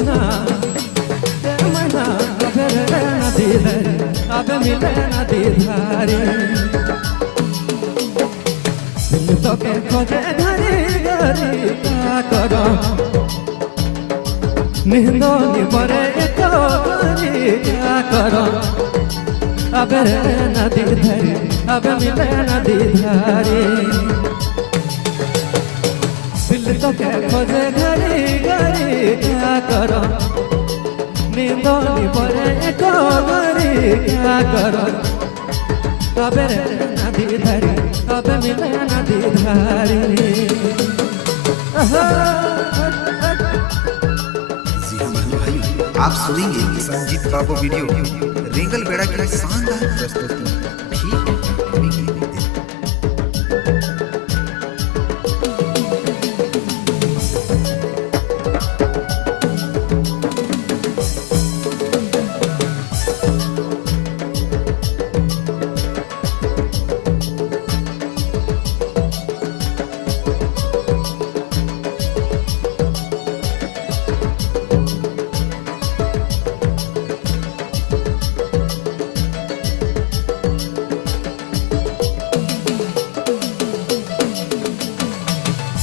सुना मना अबे नदी धरी अबे मिले नदी धारी दिल तो के खोजे घरी घरी क्या करो नींदो नी परे तो घरी क्या करो अबे नदी धरी अबे मिले नदी धारी दिल तो के खोजे घरी घरी क्या करो नींदो नी परे तो घरी क्या करो अबे नदी धरी अबे मिले नदी धारी आप सुनेंगे संजीत बाबू वीडियो रेंगल बेड़ा की शानदार प्रस्तुति ठीक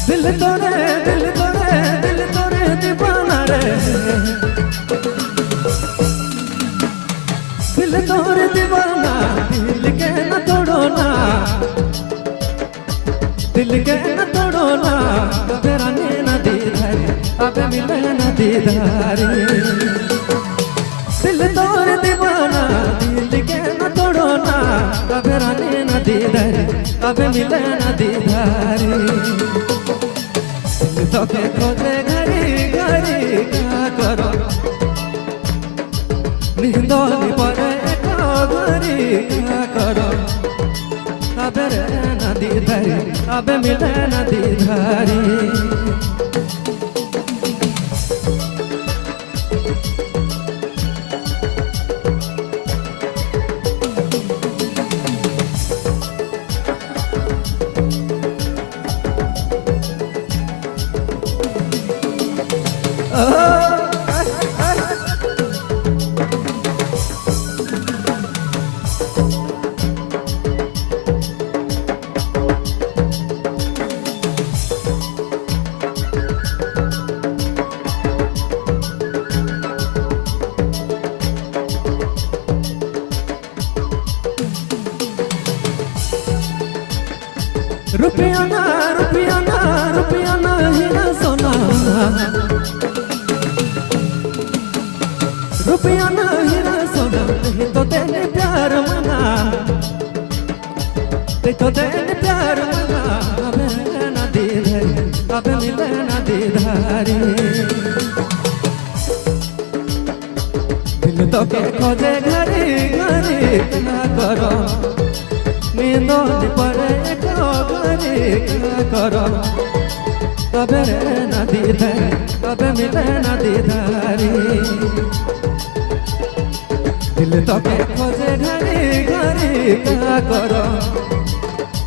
दिल तोरे दीवाना रे दिल तोरे दीवाना दिल के न तोड़ो ना दिल के न तोड़ो ना अबे रानी नदी धारी अबे मिले नदी धारी दिल तोरे दीवाना दिल के न तोड़ो ना अबे रानी नदी धारी अबे मिले नदी धारी तो के खोजे घरी घरी क्या करो नींदो नी परे तो घरी क्या करो अबे नदी धारी अबे मिले नदी धारी रुपया ना हीरा सोना रुपया ना हीरा सोना नहीं तो तेरे प्यार मना देखो तेरे प्यार मना अबे नदी धारी अबे मिले नदी धारी दिल तो के खोजे घरी घरी क्या करो नींदो नी परे तो घरी क्या करो अबे नदी धारी अबे मिले नदी धारी दिल तो के खोजे घरी घरी क्या करो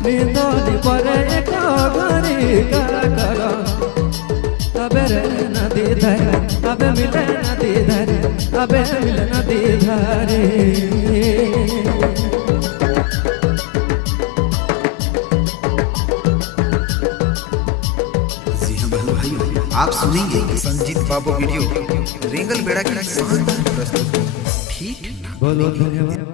नींदो नी परे तो घरी क्या करो अबे नदी धारी अबे मिले नदी धारी अबे मिले नदी धारी आप सुनेंगे संजीत बाबू वीडियो रेंगल बेड़ा की शानदार प्रस्तुति ठीक बोलो धन्यवाद।